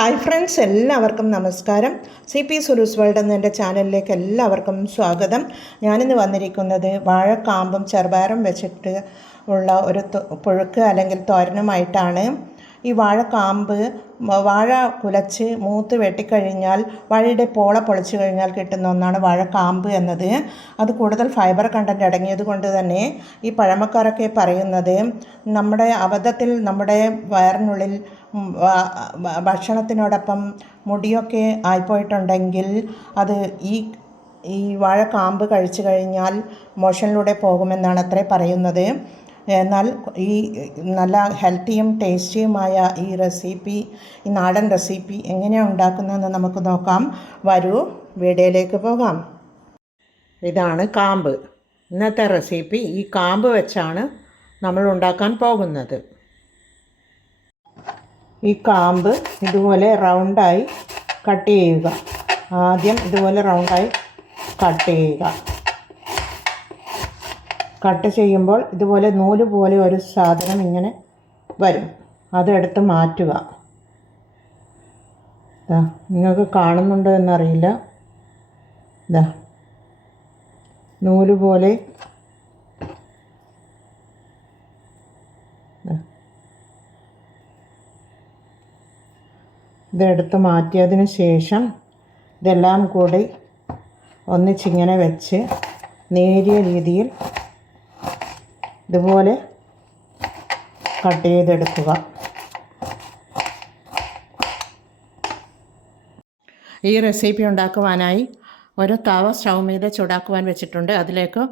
Hi friends, എല്ലാവർക്കും നമസ്കാരം. CP സുരൂസ് world എന്ന എൻ്റെ ചാനലിലേക്ക് എല്ലാവർക്കും സ്വാഗതം. ഞാനിന്ന് വന്നിരിക്കുന്നത് വാഴക്കാമ്പും ചെറുപയറും വെച്ചിട്ട് ഉള്ള ഒരു പുഴുക്ക് അല്ലെങ്കിൽ തോരനുമായിട്ടാണ്. ഈ വാഴക്കാമ്പ് വാഴ കുലച്ച് മൂത്ത് വെട്ടിക്കഴിഞ്ഞാൽ വാഴയുടെ പോള പൊളിച്ചു കഴിഞ്ഞാൽ കിട്ടുന്ന ഒന്നാണ് വാഴക്കാമ്പ് എന്നത്. അത് കൂടുതൽ ഫൈബർ കണ്ടൻറ്റ് അടങ്ങിയത് കൊണ്ട് തന്നെ ഈ പഴമക്കാരൊക്കെ പറയുന്നത് നമ്മുടെ അബദ്ധത്തിൽ നമ്മുടെ വയറിനുള്ളിൽ ഭക്ഷണത്തിനോടൊപ്പം മുടിയൊക്കെ ആയിപ്പോയിട്ടുണ്ടെങ്കിൽ അത് ഈ വാഴക്കാമ്പ് കഴിച്ചു കഴിഞ്ഞാൽ മോഷനിലൂടെ പോകുമെന്നാണ് അത്രേ പറയുന്നത്. എന്നാൽ ഈ നല്ല ഹെൽത്തിയും ടേസ്റ്റിയുമായ ഈ നാടൻ റെസിപ്പി എങ്ങനെയാണ് ഉണ്ടാക്കുന്നതെന്ന് നമുക്ക് നോക്കാം. വരൂ, വീഡിയോയിലേക്ക് പോകാം. ഇതാണ് കാമ്പ്. ഇന്നത്തെ റെസിപ്പി ഈ കാമ്പ് വെച്ചാണ് നമ്മൾ ഉണ്ടാക്കാൻ പോകുന്നത്. ഈ കാമ്പ് ഇതുപോലെ റൗണ്ടായി കട്ട് ചെയ്യുക. ആദ്യം ഇതുപോലെ റൗണ്ടായി കട്ട് ചെയ്യുക. കട്ട് ചെയ്യുമ്പോൾ ഇതുപോലെ നൂല് പോലെ ഒരു സാധനം ഇങ്ങനെ വരും. അതെടുത്ത് മാറ്റുക. നിങ്ങൾക്ക് കാണുന്നുണ്ടോ എന്നറിയില്ല. നൂല് പോലെ ഇതെടുത്ത് മാറ്റിയതിന് ശേഷം ഇതെല്ലാം കൂടി ഒന്നിച്ചിങ്ങനെ വെച്ച് നേരിയ രീതിയിൽ ഇതുപോലെ കട്ട് ചെയ്തെടുക്കുക. ഈ റെസിപ്പി ഉണ്ടാക്കുവാനായി ഒരു തവ സ്റ്റൗ മീതെ ചൂടാക്കുവാൻ വെച്ചിട്ടുണ്ട്. അതിലേക്ക്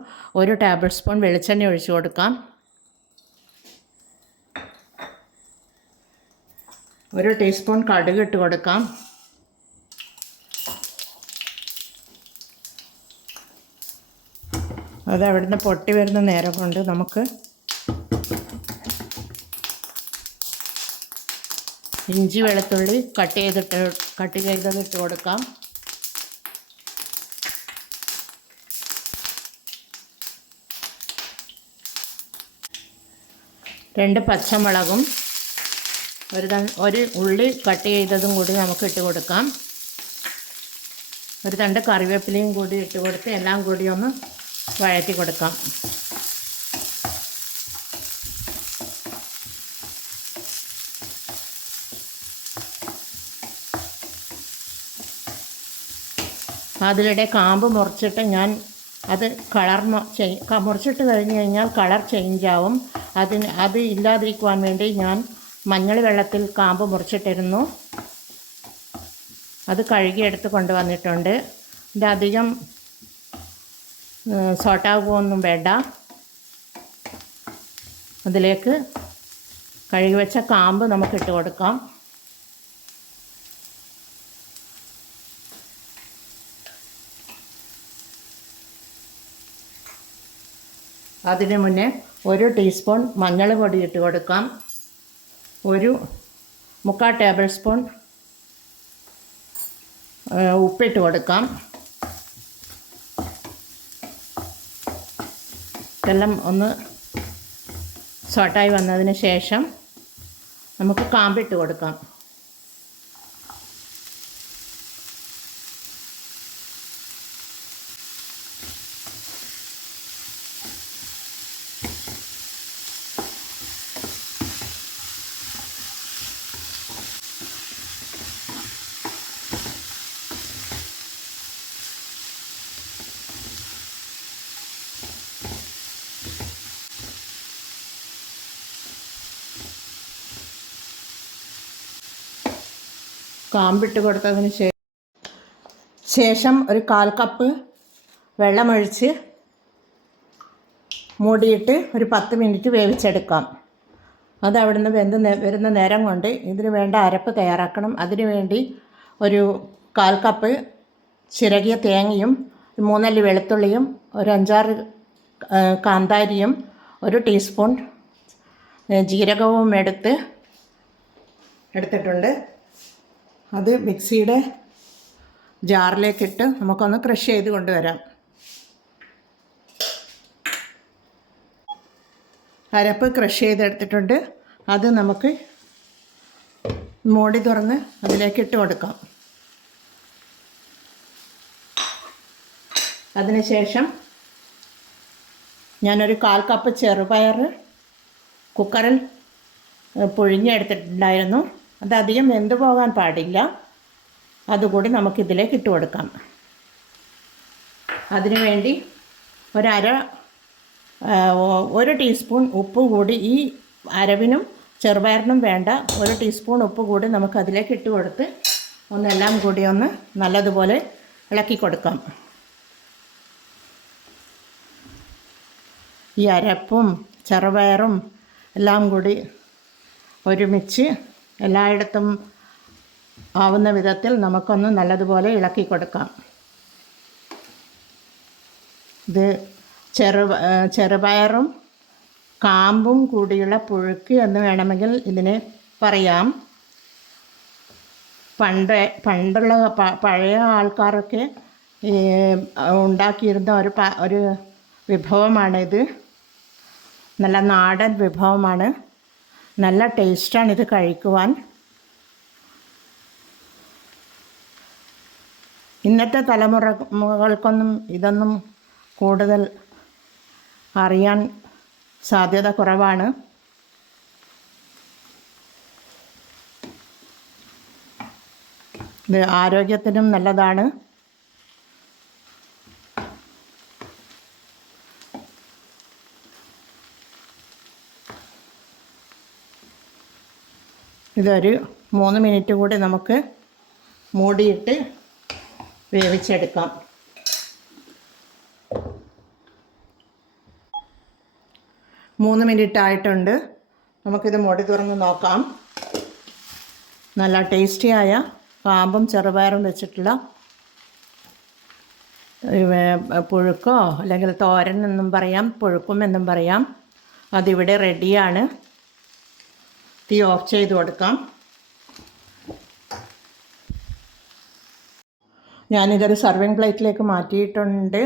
1 ടേബിൾ സ്പൂൺ വെളിച്ചെണ്ണ ഒഴിച്ചു കൊടുക്കാം. 1 ടീസ്പൂൺ കടുക് ഇട്ട് കൊടുക്കാം. അത് അവിടുന്ന് പൊട്ടി വരുന്ന നേരം കൊണ്ട് നമുക്ക് ഇഞ്ചി വെളുത്തുള്ളി കട്ട് ചെയ്തത് ഇട്ട് കൊടുക്കാം. രണ്ട് പച്ചമുളകും ഒരു ഉള്ളി കട്ട് ചെയ്തതും കൂടി നമുക്ക് ഇട്ട് കൊടുക്കാം. ഒരു തണ്ട് കറിവേപ്പിലയും കൂടി ഇട്ട് കൊടുത്ത് എല്ലാം കൂടി ഒന്ന് വഴറ്റി കൊടുക്കാം. അതിലിടെ കാമ്പ് മുറിച്ചിട്ട് ഞാൻ അത് മുറിച്ചിട്ട് കഴിഞ്ഞ് കഴിഞ്ഞാൽ കളർ ചേഞ്ചാവും. അത് ഇല്ലാതിരിക്കുവാൻ വേണ്ടി ഞാൻ മഞ്ഞൾ വെള്ളത്തിൽ കാമ്പ് മുറിച്ചിട്ടിരുന്നു. അത് കഴുകിയെടുത്ത് കൊണ്ടുവന്നിട്ടുണ്ട്. ഇതധികം സോട്ടാകുമൊന്നും വേണ്ട. അതിലേക്ക് കഴുകി വെച്ച കാമ്പ് നമുക്കിട്ട് കൊടുക്കാം. അതിന് മുന്നേ 1 ടീസ്പൂൺ മഞ്ഞൾ പൊടി ഇട്ട് കൊടുക്കാം. 1/4 ടേബിൾ സ്പൂൺ ഉപ്പിട്ട് കൊടുക്കാം. ഇതെല്ലാം ഒന്ന് സോട്ടായി വന്നതിന് ശേഷം നമുക്ക് കാമ്പിട്ട് കൊടുക്കാം. കാമ്പിട്ട് കൊടുത്തതിന് ശേഷം ഒരു 1/4 കപ്പ് വെള്ളമൊഴിച്ച് മൂടിയിട്ട് ഒരു 10 മിനിറ്റ് വേവിച്ചെടുക്കാം. അത് അവിടുന്ന് വരുന്ന നേരം കൊണ്ട് ഇതിന് വേണ്ട അരപ്പ് തയ്യാറാക്കണം. അതിനു വേണ്ടി ഒരു 1/4 കപ്പ് ചിരകിയ തേങ്ങയും 3 അല്ലി വെളുത്തുള്ളിയും ഒരു 5-6 കാന്താരിയും 1 ടീസ്പൂൺ ജീരകവും എടുത്തിട്ടുണ്ട്. അത് മിക്സിയുടെ ജാറിലേക്കിട്ട് നമുക്കൊന്ന് ക്രഷ് ചെയ്ത് കൊണ്ടുവരാം. അരപ്പ് ക്രഷ് ചെയ്തെടുത്തിട്ടുണ്ട്. അത് നമുക്ക് മൂടി തുറന്ന് അതിലേക്ക് ഇട്ട് കൊടുക്കാം. അതിനുശേഷം ഞാനൊരു 1/4 കപ്പ് ചെറുപയർ കുക്കറിൽ പുഴുങ്ങിയെടുത്തിട്ടുണ്ടായിരുന്നു. അതധികം വെന്ത് പോകാൻ പാടില്ല. അതുകൂടി നമുക്കിതിലേക്ക് ഇട്ട് കൊടുക്കാം. അതിനുവേണ്ടി 1 ടീസ്പൂൺ ഉപ്പ് കൂടി, ഈ അരവിനും ചെറുപയറിനും വേണ്ട 1 ടീസ്പൂൺ ഉപ്പ് കൂടി നമുക്കതിലേക്ക് ഇട്ട് കൊടുത്ത് ഒന്നെല്ലാം കൂടി ഒന്ന് നല്ലതുപോലെ ഇളക്കി കൊടുക്കാം. ഈ അരപ്പും ചെറുപയറും എല്ലാം കൂടി ഒരുമിച്ച് എല്ലായിടത്തും ആവുന്ന വിധത്തിൽ നമുക്കൊന്ന് നല്ലതുപോലെ ഇളക്കി കൊടുക്കാം. ഇത് ചെറുപയറും കാമ്പും കൂടിയുള്ള പുഴുക്ക് എന്ന് വേണമെങ്കിൽ ഇതിനെ പറയാം. പണ്ടുള്ള പഴയ ആൾക്കാരൊക്കെ ഉണ്ടാക്കിയിരുന്ന ഒരു വിഭവമാണിത്. നല്ല നാടൻ വിഭവമാണ്. നല്ല ടേസ്റ്റാണ് ഇത് കഴിക്കുവാൻ. ഇന്നത്തെ തലമുറകൾക്കൊന്നും ഇതൊന്നും കൂടുതൽ അറിയാൻ സാധ്യത കുറവാണ്. ഇത് ആരോഗ്യത്തിനും നല്ലതാണ്. ഇതൊരു 3 മിനിറ്റ് കൂടി നമുക്ക് മൂടിയിട്ട് വേവിച്ചെടുക്കാം. മൂന്ന് മിനിറ്റ് ആയിട്ടുണ്ട്. നമുക്കിത് മൂടി തുറന്ന് നോക്കാം. നല്ല ടേസ്റ്റിയായ കാമ്പും ചെറുപയറും വെച്ചിട്ടുള്ള പുഴുക്കോ അല്ലെങ്കിൽ തോരൻ എന്നും പറയാം, പുഴുക്കും എന്നും പറയാം. അതിവിടെ റെഡിയാണ്. തീ ഓഫ് ചെയ്ത് കൊടുക്കാം. ഞാനിതൊരു സർവിങ് പ്ലേറ്റിലേക്ക് മാറ്റിയിട്ടുണ്ട്.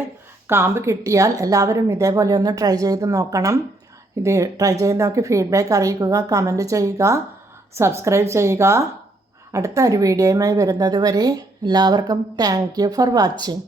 കാമ്പ് കിട്ടിയാൽ എല്ലാവരും ഇതേപോലെ ഒന്ന് ട്രൈ ചെയ്ത് നോക്കണം. ഇത് ട്രൈ ചെയ്ത് നോക്കി ഫീഡ്ബാക്ക് അറിയിക്കുക, കമൻറ്റ് ചെയ്യുക, സബ്സ്ക്രൈബ് ചെയ്യുക. അടുത്ത ഒരു വീഡിയോയുമായി വരുന്നത് വരെ എല്ലാവർക്കും താങ്ക് യു ഫോർ വാച്ചിങ്.